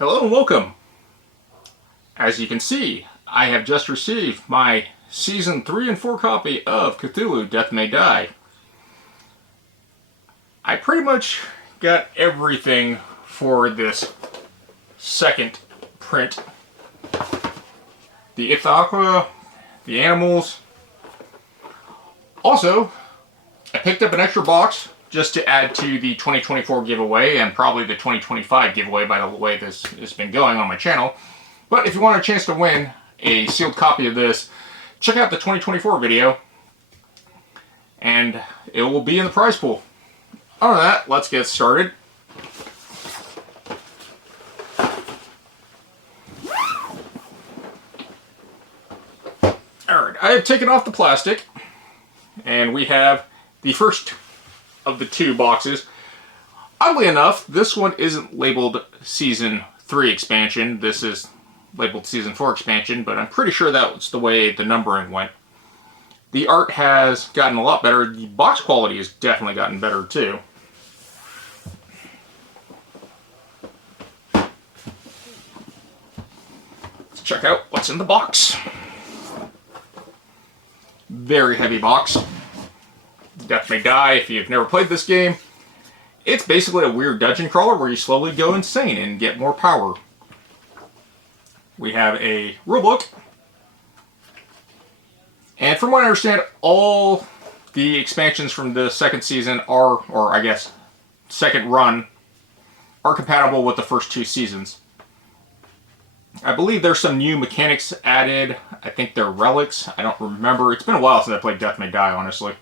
Hello and welcome. As you can see, I have just received my Season 3 and 4 copy of Cthulhu, Death May Die. I pretty much got everything for this second print. The Ithaqua, the animals. Also, I picked up an extra box just to add to the 2024 giveaway and probably the 2025 giveaway by the way this has been going on my channel. But if you want a chance to win a sealed copy of this, check out the 2024 video and it will be in the prize pool. Other than that, let's get started. Alright, I have taken off the plastic and we have the first of the two boxes. Oddly enough, this one isn't labeled Season 3 expansion. This is labeled Season 4 expansion, but I'm pretty sure that's the way the numbering went. The art has gotten a lot better. The box quality has definitely gotten better too. Let's check out what's in the box. Very heavy box. Death May Die, if you've never played this game, it's basically a weird dungeon crawler where you slowly go insane and get more power. We have a rulebook. And from what I understand, all the expansions from the second season are, or I guess second run, are compatible with the first two seasons. I believe there's some new mechanics added. I think they're relics. I don't remember. It's been a while since I played Death May Die, honestly.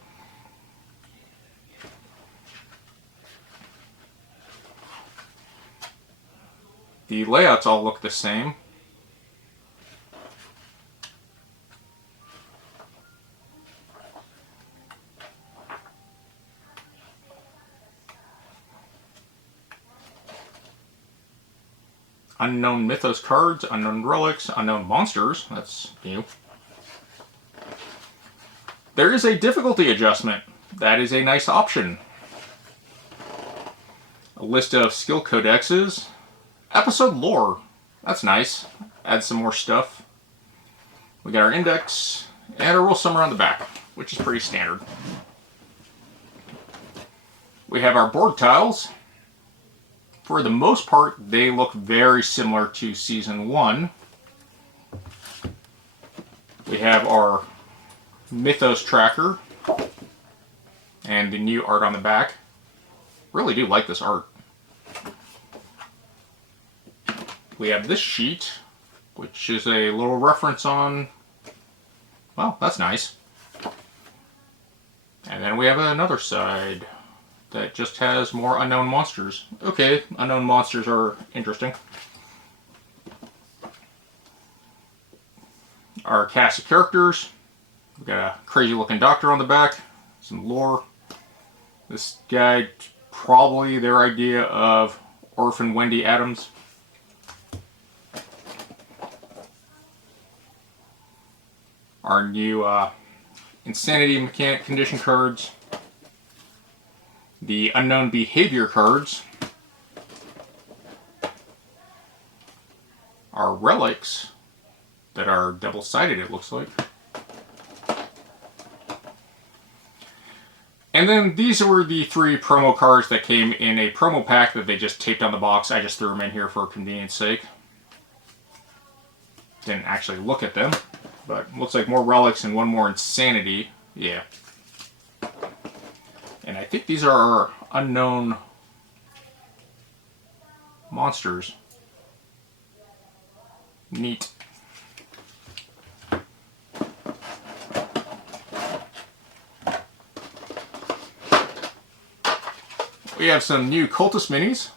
The layouts all look the same. Unknown mythos cards, unknown relics, unknown monsters. That's new. There is a difficulty adjustment. That is a nice option. A list of skill codexes. Episode lore. That's nice. Add some more stuff. We got our index and a rule summary on the back, which is pretty standard. We have our board tiles. For the most part, they look very similar to Season 1. We have our Mythos tracker and the new art on the back. Really do like this art. We have this sheet, which is a little reference on, well, that's nice. And then we have another side that just has more unknown monsters. Okay, unknown monsters are interesting. Our cast of characters. We've got a crazy looking doctor on the back, some lore. This guy, probably their idea of Orphan Wendy Adams. Our new insanity mechanic condition cards. The unknown behavior cards. Our relics that are double-sided, it looks like. And then these were the three promo cards that came in a promo pack that they just taped on the box. I just threw them in here for convenience sake. Didn't actually look at them. But looks like more relics and one more insanity. Yeah. And I think these are our unknown monsters. Neat. We have some new cultist minis,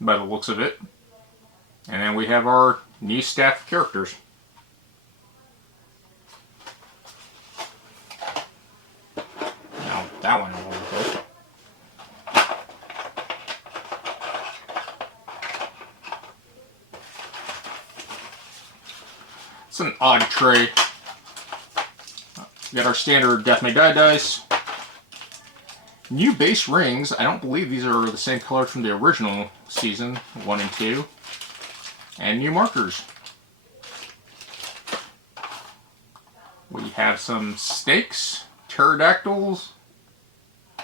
by the looks of it. And then we have our new staff characters. That one a little bit. It's an odd tray. We got our standard Death May Die dice. New base rings. I don't believe these are the same color from the original season 1 and 2. and new markers. We have some snakes, pterodactyls,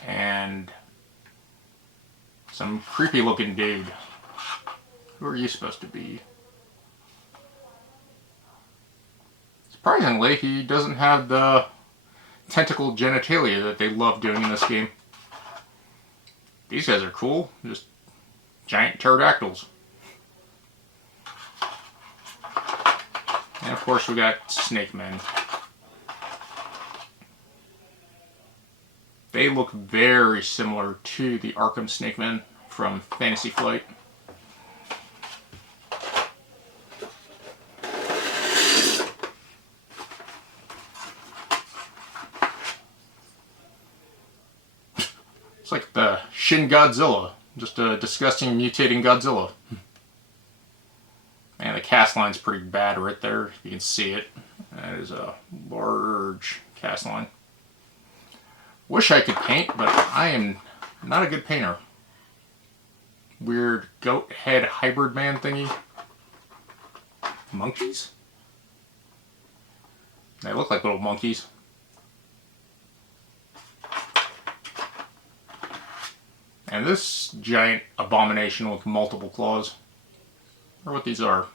and some creepy looking dude. Who are you supposed to be? Surprisingly, he doesn't have the tentacle genitalia that they love doing in this game. These guys are cool. Just giant pterodactyls. And of course we got snake men. They look very similar to the Arkham Snake Men from Fantasy Flight. It's like the Shin Godzilla, just a disgusting mutating Godzilla. Man, the cast line's pretty bad right there. You can see it. That is a large cast line. Wish I could paint, but I am not a good painter. Weird goat head hybrid man thingy. Monkeys? They look like little monkeys. And this giant abomination with multiple claws. I wonder what these are.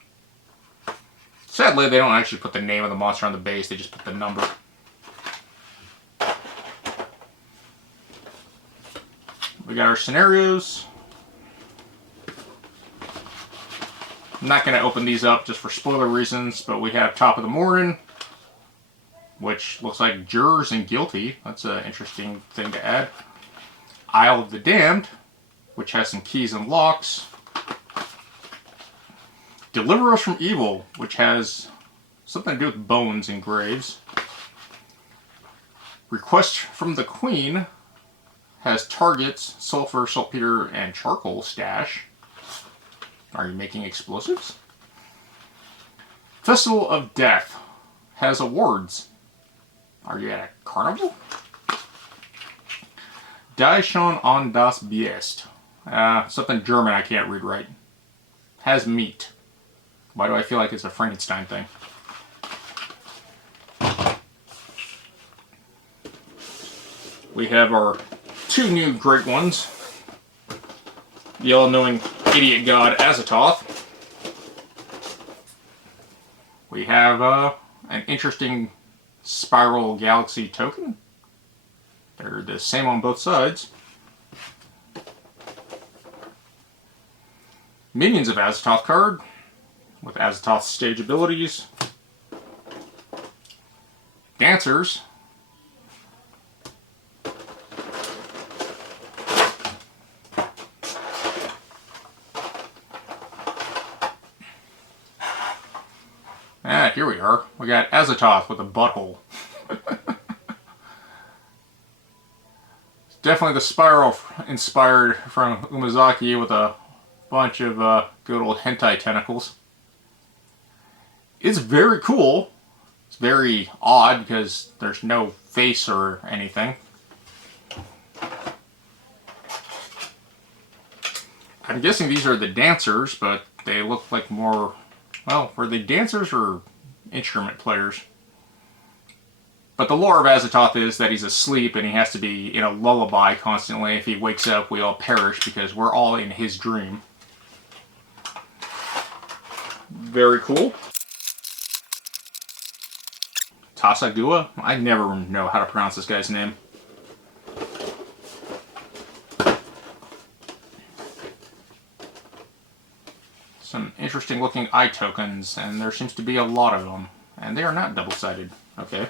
Sadly, they don't actually put the name of the monster on the base, they just put the number. We got our scenarios. I'm not going to open these up just for spoiler reasons, but we have Top of the Morning, which looks like Jurors and Guilty. That's an interesting thing to add. Isle of the Damned, which has some keys and locks. Deliver Us from Evil, which has something to do with bones and graves. Request from the Queen has targets, sulfur, saltpeter, and charcoal stash. Are you making explosives? Festival of Death has awards. Are you at a carnival? Die schon an das Biest. Something German I can't read right. Has meat. Why do I feel like it's a Frankenstein thing? We have our two new great ones. The all-knowing idiot god Azathoth. We have an interesting spiral galaxy token. They're the same on both sides. Minions of Azathoth card with Azathoth's stage abilities. Dancers. Here we are. We got Azathoth with a butthole. It's definitely the spiral inspired from Umazaki with a bunch of good old hentai tentacles. It's very cool. It's very odd because there's no face or anything. I'm guessing these are the dancers, but they look like more... Well, were they dancers or instrument players? But the lore of Azathoth is that he's asleep and he has to be in a lullaby constantly. If he wakes up, we all perish because we're all in his dream. Very cool. Tasagua? I never know how to pronounce this guy's name. Some interesting looking eye tokens, and there seems to be a lot of them. And they are not double-sided. Okay.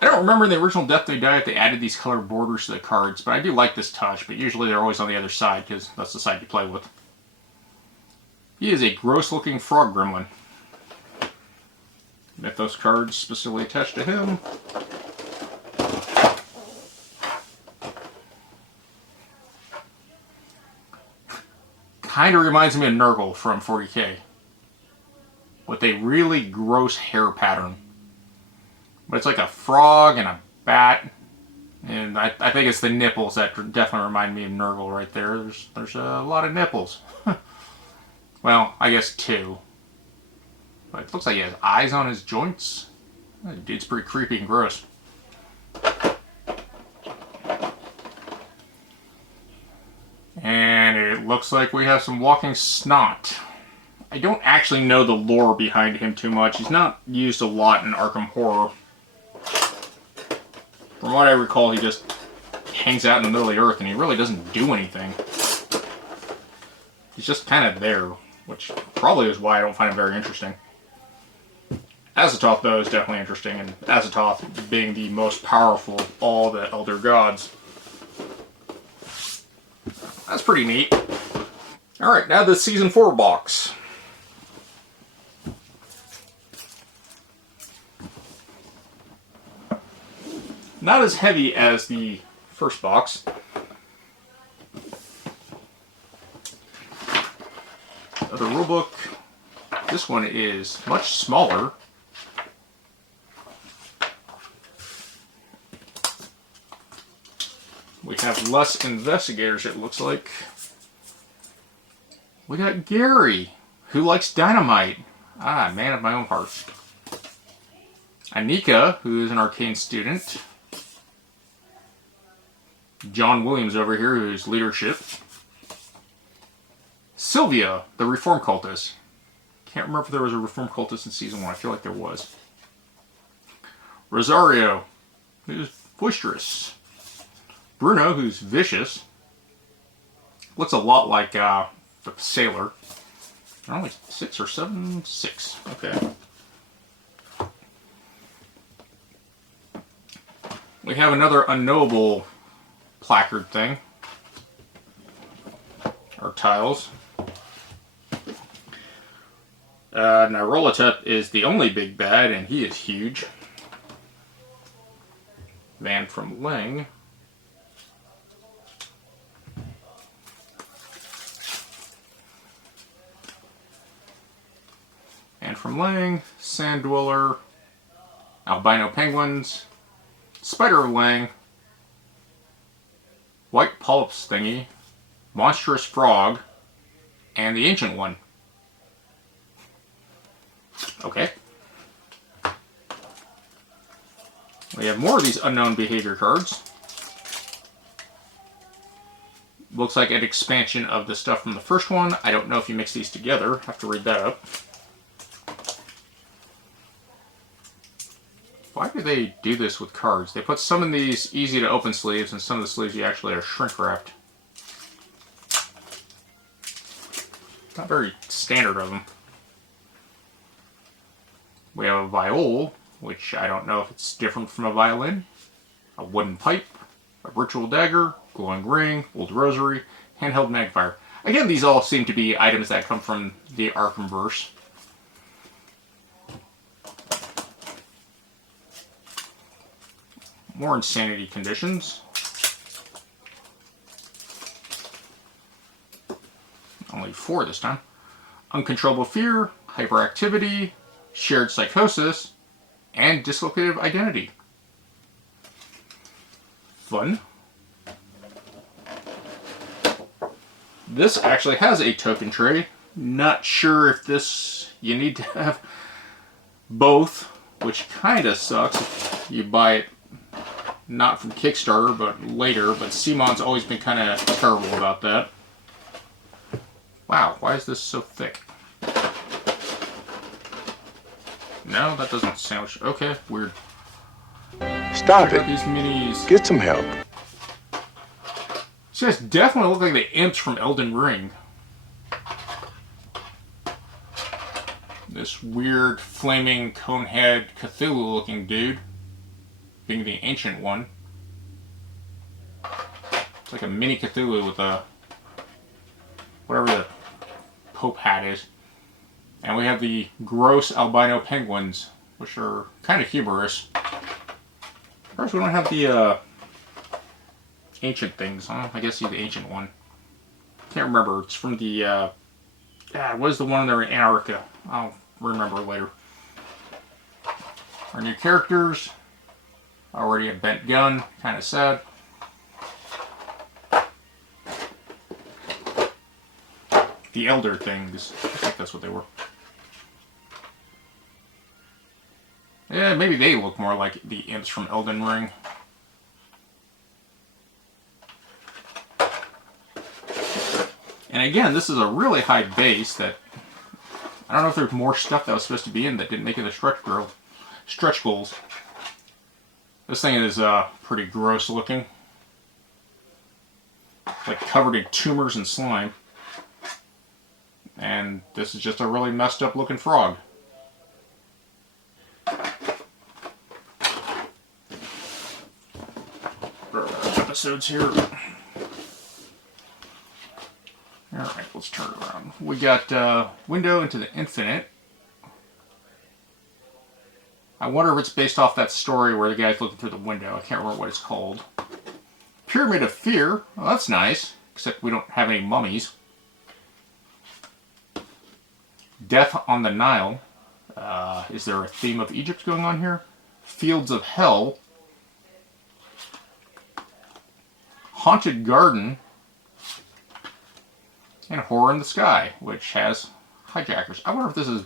I don't remember in the original Death They Die if they added these colored borders to the cards, but I do like this touch, but usually they're always on the other side, because that's the side you play with. He is a gross-looking frog gremlin. Mythos cards specifically attached to him. Kind of reminds me of Nurgle from 40k. With a really gross hair pattern. But it's like a frog and a bat. And I think it's the nipples that definitely remind me of Nurgle right there. There's a lot of nipples. Well, I guess 2. But it looks like he has eyes on his joints. That dude's pretty creepy and gross. And it looks like we have some walking snot. I don't actually know the lore behind him too much. He's not used a lot in Arkham Horror. From what I recall, he just hangs out in the middle of the earth and he really doesn't do anything. He's just kind of there, which probably is why I don't find him very interesting. Azathoth, though, is definitely interesting, and Azathoth being the most powerful of all the Elder Gods. That's pretty neat. Alright, now the Season 4 box. Not as heavy as the first box. The rulebook, this one is much smaller. We have less investigators, it looks like. We got Gary, who likes dynamite. Ah, man of my own heart. Anika, who is an arcane student. John Williams over here, who's leadership. Sylvia, the reform cultist. Can't remember if there was a reform cultist in Season 1. I feel like there was. Rosario, who's boisterous. Bruno, who's vicious. Looks a lot like the sailor. Only 6 or 7? 6. Okay. We have another unknowable placard thing. Or tiles. Nyarlathotep is the only big bad, and he is huge. Man from Ling. And from Lang, Sand Dweller, Albino Penguins, Spider of Lang, White Polyps Thingy, Monstrous Frog, and the Ancient One. Okay. We have more of these unknown behavior cards. Looks like an expansion of the stuff from the first one. I don't know if you mix these together. Have to read that up. Why do they do this with cards? They put some of these easy to open sleeves and some of the sleeves you actually are shrink wrapped. Not very standard of them. We have a viol, which I don't know if it's different from a violin. A wooden pipe, a ritual dagger, glowing ring, old rosary, handheld magnifier. Again, these all seem to be items that come from the Arkhamverse. More insanity conditions. Only 4 this time. Uncontrollable fear, hyperactivity, shared psychosis, and dislocated identity. Fun. This actually has a token tray. Not sure if this, you need to have both, which kind of sucks if you buy it not from Kickstarter, but later. But CMON's always been kind of terrible about that. Wow, why is this so thick? No, that doesn't sandwich. Okay, weird. Stop it. These minis. Get some help. These guys definitely look like the imps from Elden Ring. This weird, flaming, cone-head, Cthulhu-looking dude. Being the Ancient One. It's like a mini Cthulhu with a... whatever the Pope hat is. And we have the gross albino penguins, which are kind of humorous. Of course, we don't have the ancient things. I guess he's the Ancient One. Can't remember. It's from the... what is the one there in Antarctica? I'll remember later. Our new characters. Already a bent gun. Kind of sad. the elder things. I think that's what they were. Yeah, maybe they look more like the imps from Elden Ring. And again, this is a really high base that I don't know if there's more stuff that was supposed to be in that didn't make it a stretch goals. This thing is pretty gross looking. Like covered in tumors and slime. And this is just a really messed up looking frog. Episodes here. Alright, let's turn it around. We got Window into the Infinite. I wonder if it's based off that story where the guy's looking through the window. I can't remember what it's called. Pyramid of Fear. Well, that's nice. Except we don't have any mummies. Death on the Nile. Is there a theme of Egypt going on here? Fields of Hell. Haunted Garden. And Horror in the Sky, which has hijackers. I wonder if this is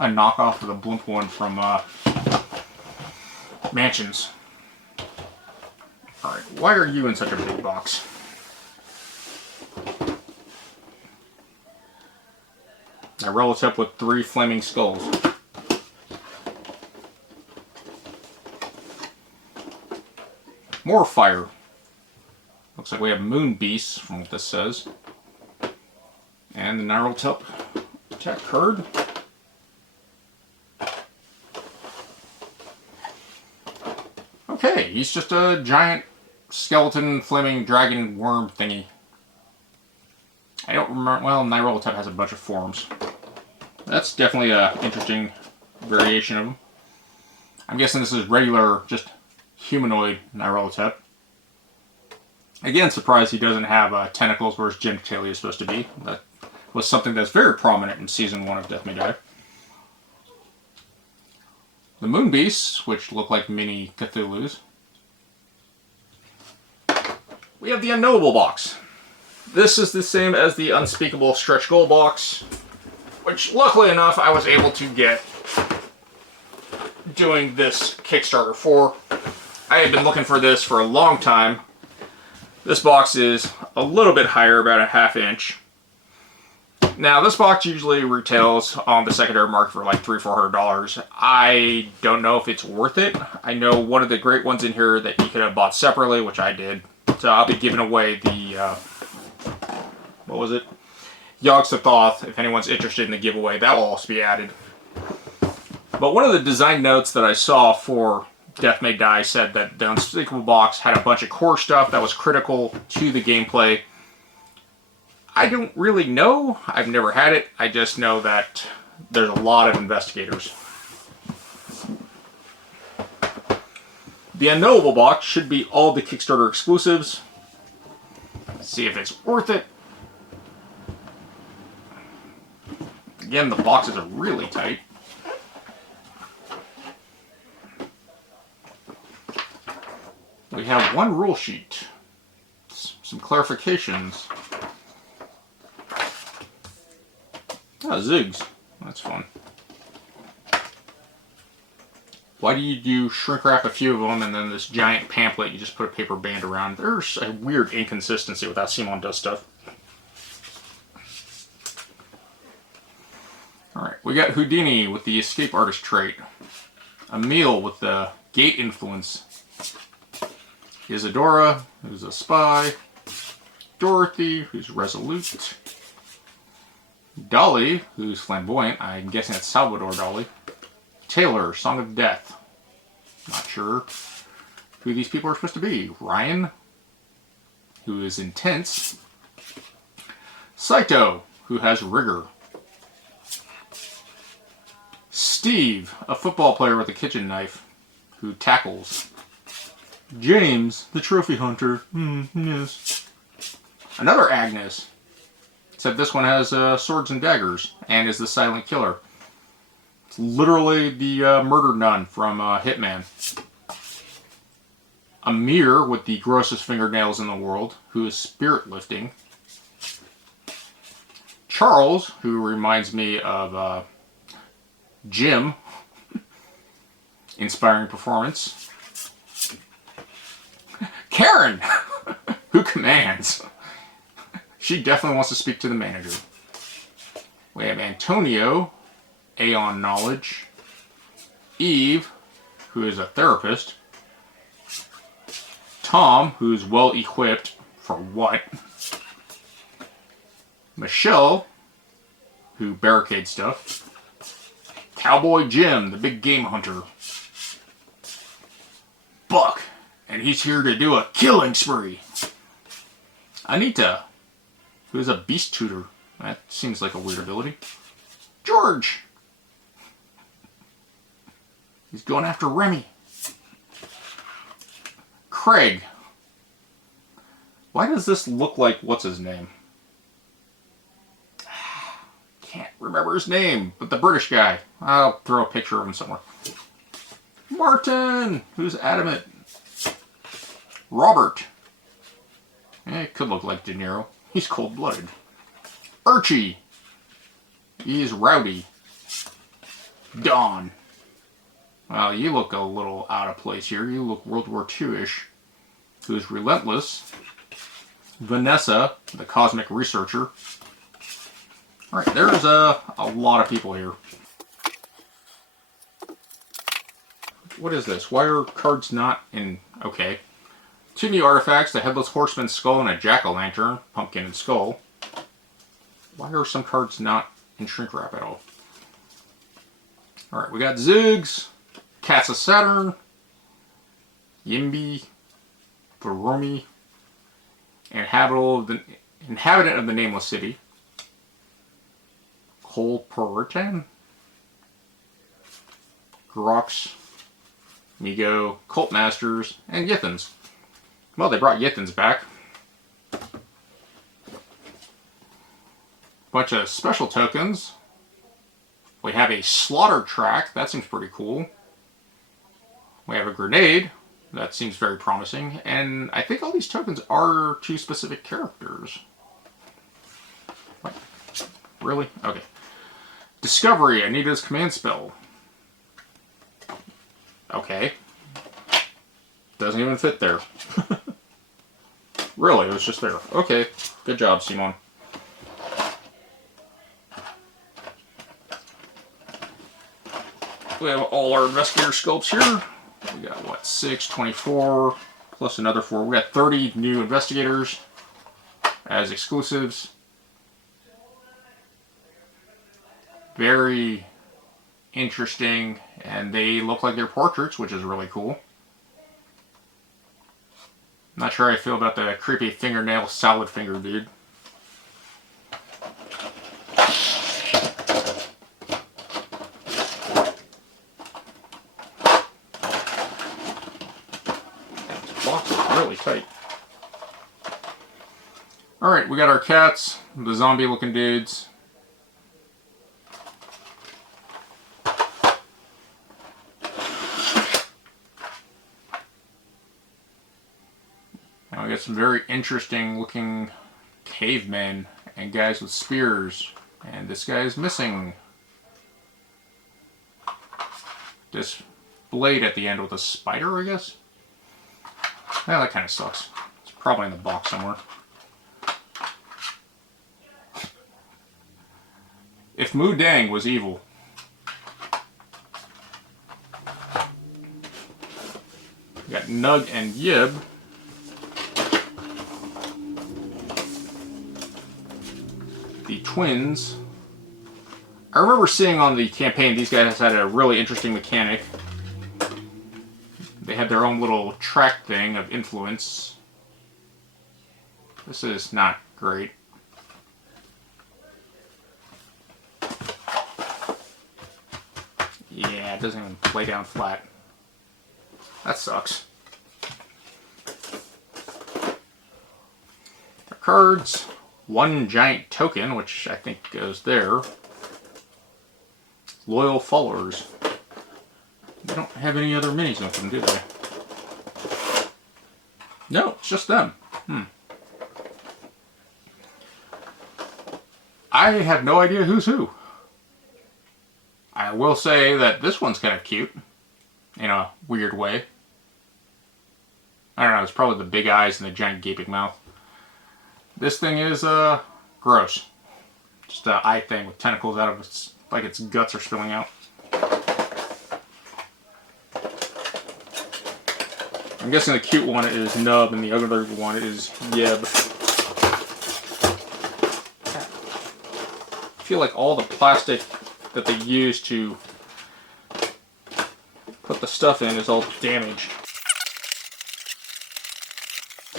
a knockoff of the blimp one from Mansions. Alright, why are you in such a big box? I roll it up with 3 flaming skulls. More fire. Looks like we have moon beasts from what this says. And the Nyarlathotep attack card. Okay, he's just a giant skeleton flaming dragon worm thingy. I don't remember. Well, Nyarlathotep has a bunch of forms. That's definitely an interesting variation of him. I'm guessing this is regular, just humanoid Nyarlathotep. Again, surprised he doesn't have tentacles where his genitalia is supposed to be. That was something that's very prominent in Season 1 of Death May Die. The Moon Beasts, which look like mini Cthulhus. We have the Unknowable box. This is the same as the Unspeakable Stretch Goal box, which luckily enough I was able to get doing this Kickstarter for. I had been looking for this for a long time. This box is a little bit higher, about a ½ inch. Now, this box usually retails on the secondary market for like $300 or $400. I don't know if it's worth it. I know one of the great ones in here that you could have bought separately, which I did. So I'll be giving away the, what was it? Yogg-Sothoth, if anyone's interested in the giveaway. That will also be added. But one of the design notes that I saw for Death May Die said that the Unspeakable box had a bunch of core stuff that was critical to the gameplay. I don't really know. I've never had it. I just know that there's a lot of investigators. The Unknowable box should be all the Kickstarter exclusives. Let's see if it's worth it. Again, the boxes are really tight. We have one rule sheet. Some clarifications. Oh, Zoogs. That's fun. Why do you shrink wrap a few of them and then this giant pamphlet you just put a paper band around? There's a weird inconsistency with how CMON does stuff. Alright, we got Houdini with the escape artist trait. Emil with the gate influence. Isadora, who's a spy. Dorothy, who's resolute. Dolly, who's flamboyant. I'm guessing it's Salvador Dali. Taylor, Song of Death. Not sure who these people are supposed to be. Ryan, who is intense. Saito, who has rigor. Steve, a football player with a kitchen knife, who tackles. James, the trophy hunter. Yes. Another Agnes. Except this one has swords and daggers, and is the silent killer. It's literally the murder nun from Hitman. Amir, with the grossest fingernails in the world, who is spirit lifting. Charles, who reminds me of Jim. Inspiring performance. Karen, who commands. She definitely wants to speak to the manager. We have Antonio, Aeon Knowledge. Eve, who is a therapist. Tom, who's well equipped for what? Michelle, who barricades stuff. Cowboy Jim, the big game hunter. Buck, and he's here to do a killing spree. Anita, who is a beast tutor. That seems like a weird ability. George, he's going after Remy. Craig, why does this look like what's his name? Can't remember his name, but the British guy. I'll throw a picture of him somewhere. Martin, who's adamant. Robert. It could look like De Niro. He's cold-blooded. Archie. He's rowdy. Don. Well, you look a little out of place here. You look World War II-ish. Who's relentless. Vanessa, the cosmic researcher. Alright, there's a lot of people here. What is this? Why are cards not in... Okay. 2 new artifacts, the Headless Horseman's Skull and a Jack-o'-lantern, Pumpkin and Skull. Why are some cards not in shrink wrap at all? Alright, we got Zoogs, Cats of Saturn, Yimby, Varomi, Inhabitant of the Nameless City, Colpuritan, Grox, Migo, Cult Masters, and Yithans. Well, they brought Yithans back. Bunch of special tokens. We have a slaughter track. That seems pretty cool. We have a grenade. That seems very promising. And I think all these tokens are to specific characters. What? Really? Okay. Discovery. Anita's command spell. Okay. Doesn't even fit there. Really, it was just there. Okay. Good job, CMON. We have all our investigator sculpts here. We got, what, 6, 24, plus another 4. We got 30 new investigators as exclusives. Very interesting, and they look like they're portraits, which is really cool. Not sure how I feel about the creepy fingernail salad finger dude. This box is really tight. Alright, we got our cats, the zombie looking dudes. Now we got some very interesting looking cavemen and guys with spears. And this guy is missing. This blade at the end with a spider, I guess? Yeah, that kind of sucks. It's probably in the box somewhere. If Mu Dang was evil. We got Nug and Yib. The twins. I remember seeing on the campaign these guys had a really interesting mechanic. They had their own little track thing of influence. This is not great. Yeah, it doesn't even lay down flat. That sucks. The cards. 1 giant token, which I think goes there. Loyal followers. They don't have any other minis with them, do they? No, it's just them. I have no idea who's who. I will say that this one's kind of cute. In a weird way. I don't know, it's probably the big eyes and the giant gaping mouth. This thing is, gross. Just an eye thing with tentacles out of its, like its guts are spilling out. I'm guessing the cute one is Nub and the other one is Yeb. I feel like all the plastic that they use to put the stuff in is all damaged.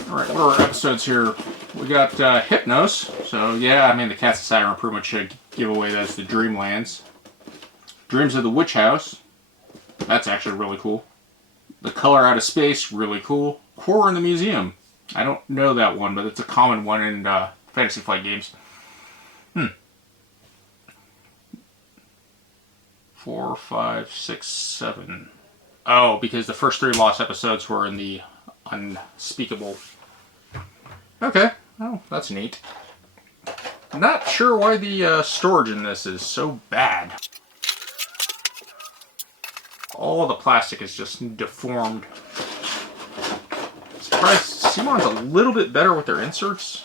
Alright, what are our episodes here? We got Hypnos. So yeah, I mean the Cats of Siren pretty much should give away that's the Dreamlands. Dreams of the Witch House. That's actually really cool. The Color Out of Space, really cool. Horror in the Museum. I don't know that one, but it's a common one in Fantasy Flight games. 4, 5, 6, 7. Oh, because the first 3 lost episodes were in the Unspeakable. Okay, oh, that's neat. Not sure why the storage in this is so bad. All the plastic is just deformed. Surprised CMON's a little bit better with their inserts.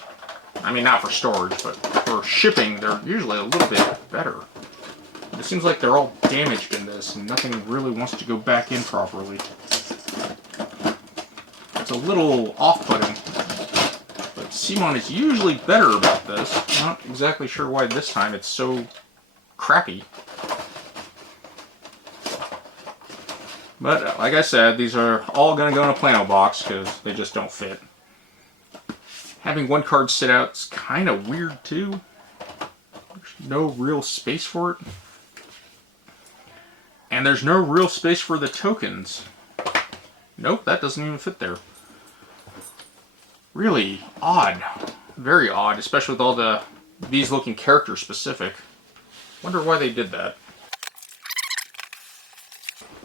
I mean, not for storage, but for shipping, they're usually a little bit better. It seems like they're all damaged in this, and nothing really wants to go back in properly. It's a little off-putting. But CMON is usually better about this. I'm not exactly sure why this time it's so crappy. But, like I said, these are all going to go in a Plano box, because they just don't fit. Having one card sit out is kind of weird, too. There's no real space for it. And there's no real space for the tokens. Nope, that doesn't even fit there. Really odd. Very odd, especially with all these looking characters specific. Wonder why they did that.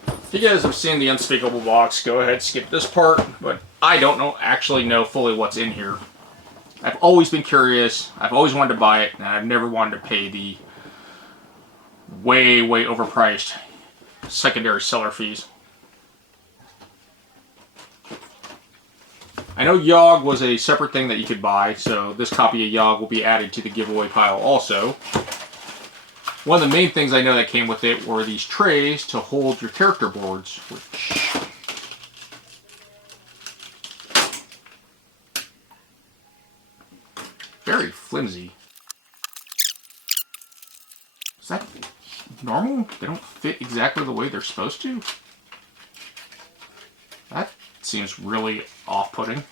If you guys have seen the Unspeakable box, go ahead, skip this part, but I don't actually know fully what's in here. I've always been curious, I've always wanted to buy it, and I've never wanted to pay the way overpriced secondary seller fees. I know Yogg was a separate thing that you could buy, so this copy of Yogg will be added to the giveaway pile also. One of the main things I know that came with it were these trays to hold your character boards, which... very flimsy. Is that normal? They don't fit exactly the way they're supposed to? That seems really off-putting.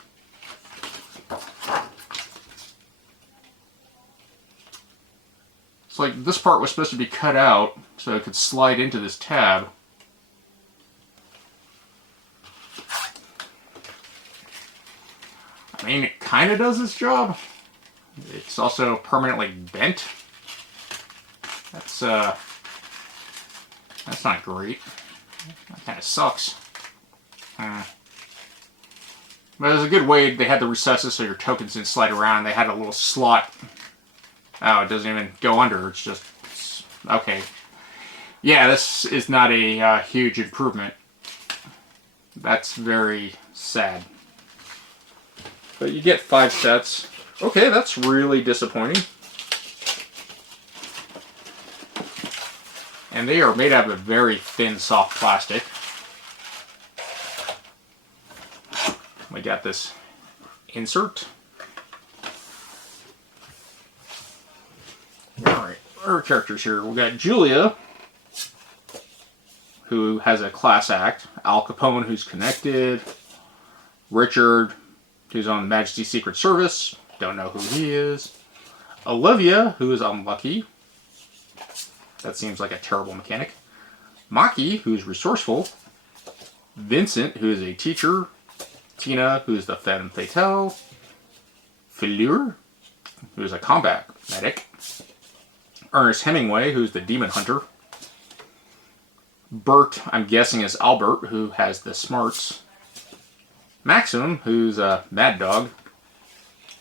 It's like this part was supposed to be cut out so it could slide into this tab. I mean, it kind of does its job. It's also permanently bent. That's not great. That kind of sucks. But it was a good way. They had the recesses so your tokens didn't slide around. They had a little slot. Oh, it doesn't even go under. It's okay. Yeah, this is not a huge improvement. That's very sad. But you get 5 sets. Okay, that's really disappointing. And they are made out of a very thin, soft plastic. We got this insert. Alright, our characters here. We got Julia, who has a class act. Al Capone, who's connected. Richard, who's on Majesty's Secret Service. Don't know who he is. Olivia, who is unlucky. That seems like a terrible mechanic. Maki, who's resourceful. Vincent, who is a teacher. Tina, who is the femme fatale. Fleur, who is a combat medic. Ernest Hemingway, who's the demon hunter. Bert, I'm guessing, is Albert, who has the smarts. Maxim, who's a mad dog.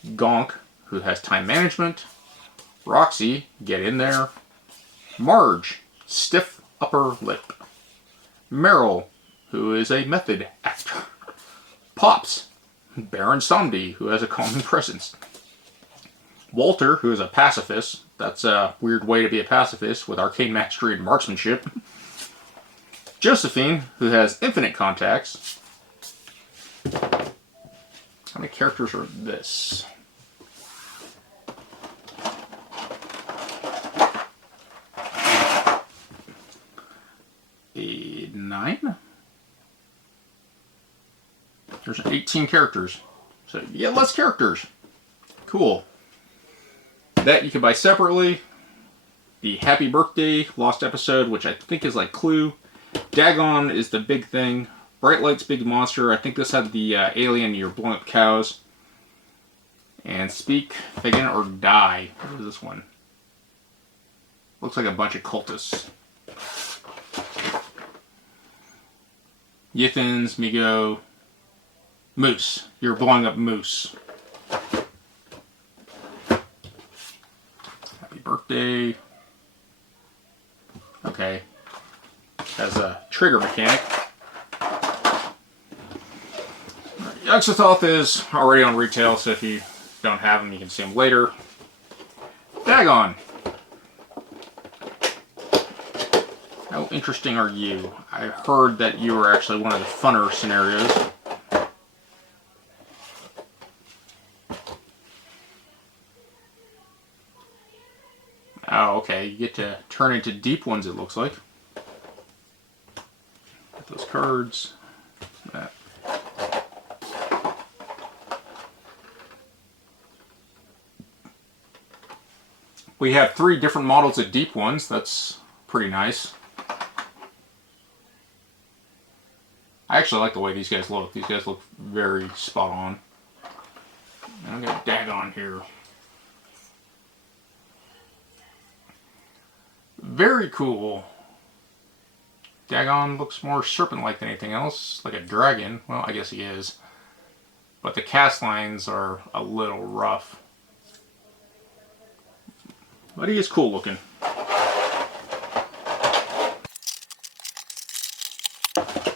Gonk, who has time management. Roxy, get in there. Marge, stiff upper lip. Meryl, who is a method actor. Pops, Baron Samdi, who has a calming presence. Walter, who is a pacifist. That's a weird way to be a pacifist with arcane mastery and marksmanship. Josephine, who has infinite contacts. How many characters are this? A 9? There's 18 characters. So you get less characters. Cool. That you can buy separately. The Happy Birthday Lost Episode, which I think is like Clue. Dagon is the big thing. Bright Light's Big Monster. I think this had the alien, you're blowing up cows. And Speak, Again, or Die. What is this one? Looks like a bunch of cultists. Yithins, Migo. Moose. You're blowing up moose. Happy Birthday. Okay. Has a trigger mechanic. Yogg-Sothoth is already on retail, so if you don't have them, you can see them later. Dagon. How interesting are you? I heard that you were actually one of the funner scenarios. Oh, okay. You get to turn into deep ones, it looks like. Get those cards. That. We have 3 different models of deep ones. That's pretty nice. I actually like the way these guys look. These guys look very spot on. And I'm going to Dagon here. Very cool. Dagon looks more serpent-like than anything else. Like a dragon. Well, I guess he is. But the cast lines are a little rough. But he is cool looking.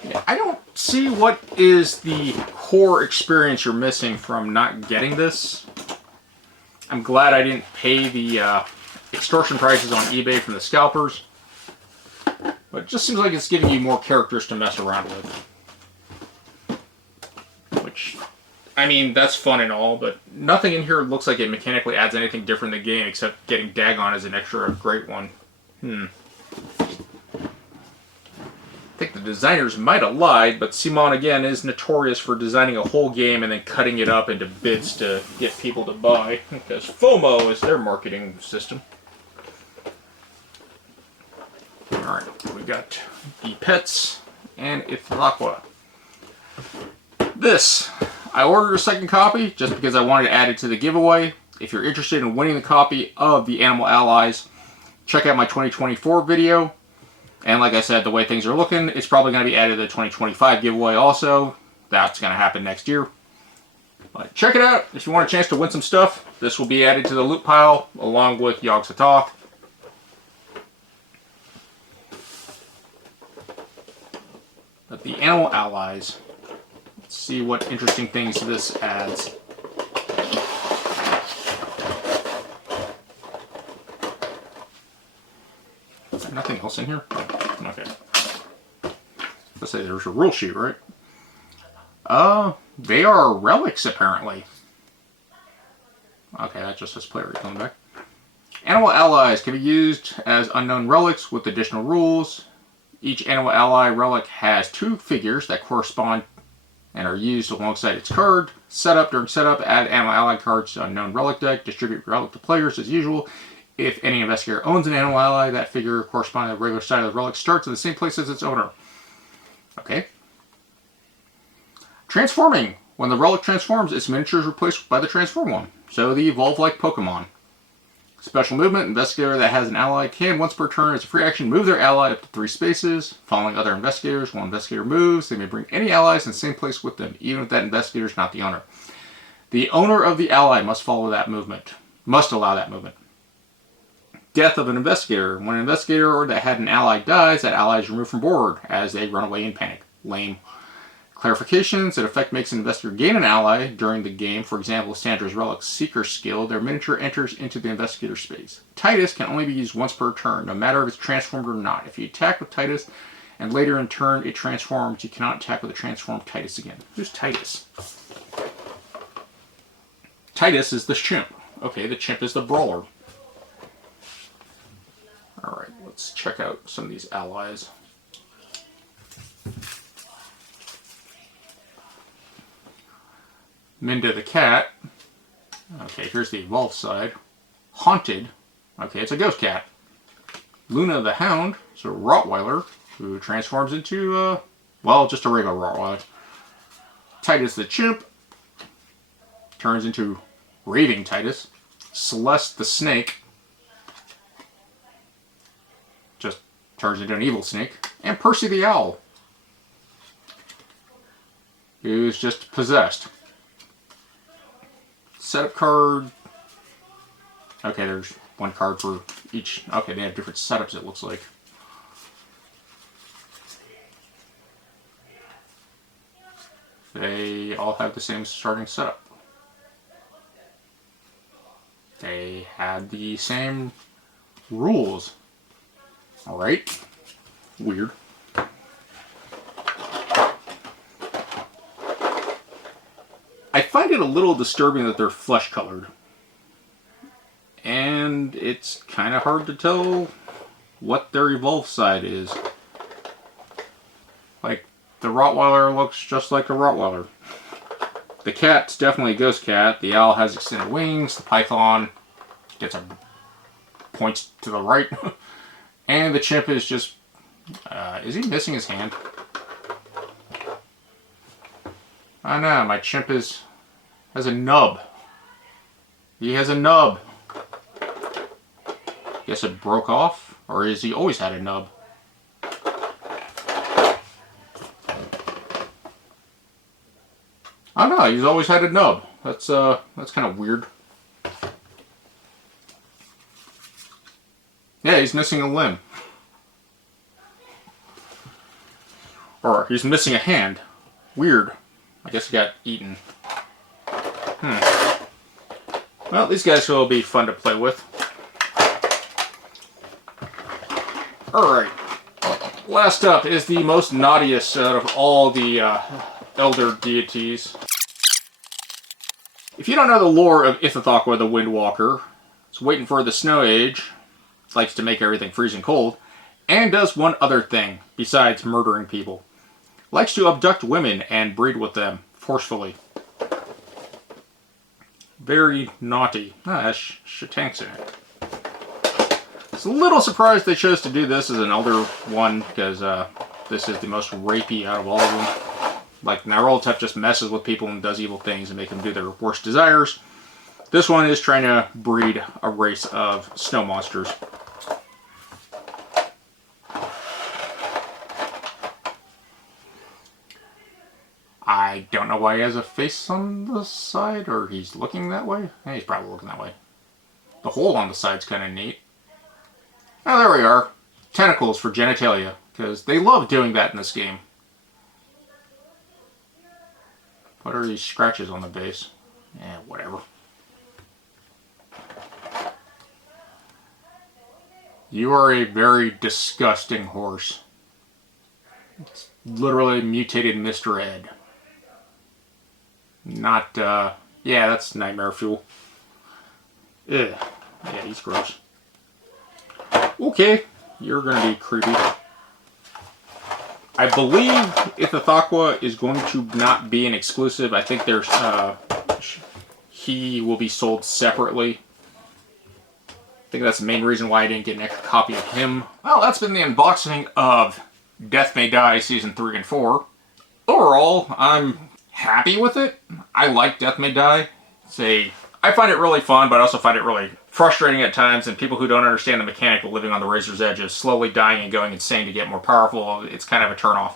Yeah, I don't see what is the core experience you're missing from not getting this. I'm glad I didn't pay the extortion prices on eBay from the scalpers. But it just seems like it's giving you more characters to mess around with. Which, I mean, that's fun and all, but nothing in here looks like it mechanically adds anything different in the game except getting Dagon as an extra great one. I think the designers might have lied, but CMON again is notorious for designing a whole game and then cutting it up into bits to get people to buy, because FOMO is their marketing system. Alright, we got the pets and Ithaqua. This, I ordered a second copy just because I wanted to add it to the giveaway. If you're interested in winning the copy of the Animal Allies, check out my 2024 video. And like I said, the way things are looking, it's probably going to be added to the 2025 giveaway also. That's going to happen next year. But check it out if you want a chance to win some stuff. This will be added to the loot pile along with Yogg-Sothoth. But the Animal Allies, let's see what interesting things this adds. Is there nothing else in here? Okay. Let's say there's a rule sheet, right? They are relics apparently. Okay, that just says player coming back. Animal Allies can be used as unknown relics with additional rules. Each Animal Ally relic has 2 figures that correspond and are used alongside its card. Setup. During setup, add Animal Ally cards to unknown relic deck. Distribute relic to players as usual. If any investigator owns an Animal Ally, that figure corresponding to the regular side of the relic starts in the same place as its owner. Okay. Transforming. When the relic transforms, its miniature is replaced by the transform one. So they evolve like Pokemon. Special movement. Investigator that has an ally can, once per turn, as a free action, move their ally up to 3 spaces. Following other investigators, while investigator moves, they may bring any allies in the same place with them, even if that investigator is not the owner. The owner of the ally must follow that movement. Must allow that movement. Death of an investigator. When an investigator that had an ally dies, that ally is removed from board as they run away in panic. Lame. Clarifications. An effect makes an investigator gain an ally during the game. For example, Sandra's Relic Seeker skill. Their miniature enters into the investigator space. Titus can only be used once per turn, no matter if it's transformed or not. If you attack with Titus and later in turn it transforms, you cannot attack with a transformed Titus again. Who's Titus? Titus is the chimp. Okay, the chimp is the brawler. Alright, let's check out some of these allies. Minda the cat. Okay, here's the evolved side. Haunted. Okay, it's a ghost cat. Luna the hound. So Rottweiler, who transforms into, well, just a regular Rottweiler. Titus the chimp. Turns into Raving Titus. Celeste the snake. Just turns into an evil snake. And Percy the owl, who's just possessed. Setup card. Okay, there's one card for each. Okay, they have different setups, it looks like. They all have the same starting setup. They had the same rules. Alright. Weird. I find it a little disturbing that they're flesh colored. And it's kind of hard to tell what their evolved side is. Like, the Rottweiler looks just like a Rottweiler. The cat's definitely a ghost cat. The owl has extended wings. The python gets points to the right. And the chimp is just... is he missing his hand? Oh no, my chimp has a nub. He has a nub. Guess it broke off? Or has he always had a nub? Oh no, he's always had a nub. That's kind of weird. Yeah, he's missing a limb. Or he's missing a hand. Weird. I guess he got eaten. Well, these guys will be fun to play with. Alright. Last up is the most naughtiest out of all the elder deities. If you don't know the lore of Ithaqua the Windwalker, it's waiting for the Snow Age, likes to make everything freezing cold, and does one other thing besides murdering people. Likes to abduct women and breed with them forcefully. Very naughty. Ah, that's Shatanks in it. It's a little surprised they chose to do this as an elder one, because this is the most rapey out of all of them. Like, Nyarlathotep just messes with people and does evil things and make them do their worst desires. This one is trying to breed a race of snow monsters. I don't know why he has a face on the side, or he's looking that way. He's probably looking that way. The hole on the side's kind of neat. Oh, there we are. Tentacles for genitalia, because they love doing that in this game. What are these scratches on the base? Yeah, whatever. You are a very disgusting horse. It's literally mutated Mr. Ed. Not, yeah, that's nightmare fuel. Ugh. Yeah, he's gross. Okay, you're gonna be creepy. I believe Ithaqua is going to not be an exclusive. I think there's, he will be sold separately. I think that's the main reason why I didn't get an extra copy of him. Well, that's been the unboxing of Death May Die Season 3 and 4. Overall, I'm happy with it. I like Death May Die. I find it really fun, but I also find it really frustrating at times, and people who don't understand the mechanic of living on the razor's edge of slowly dying and going insane to get more powerful, it's kind of a turnoff.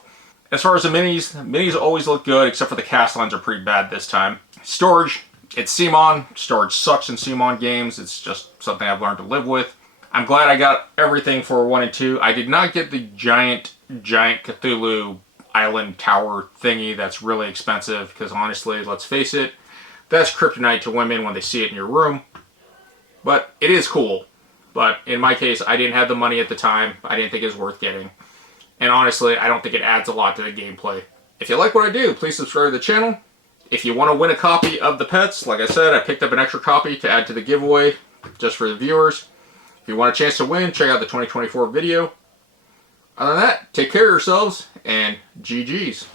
As far as the minis always look good, except for the cast lines are pretty bad this time. Storage, it's CMON. Storage sucks in CMON games. It's just something I've learned to live with. I'm glad I got everything for 1 and 2. I did not get the giant Cthulhu island tower thingy that's really expensive, because honestly, let's face it, that's kryptonite to women when they see it in your room. But it is cool. But in my case, I didn't have the money at the time. I didn't think it was worth getting. And honestly, I don't think it adds a lot to the gameplay. If you like what I do, please subscribe to the channel. If you want to win a copy of the pets, like I said, I picked up an extra copy to add to the giveaway, just for the viewers. If you want a chance to win, check out the 2024 video. Other than that, take care of yourselves, and GG's.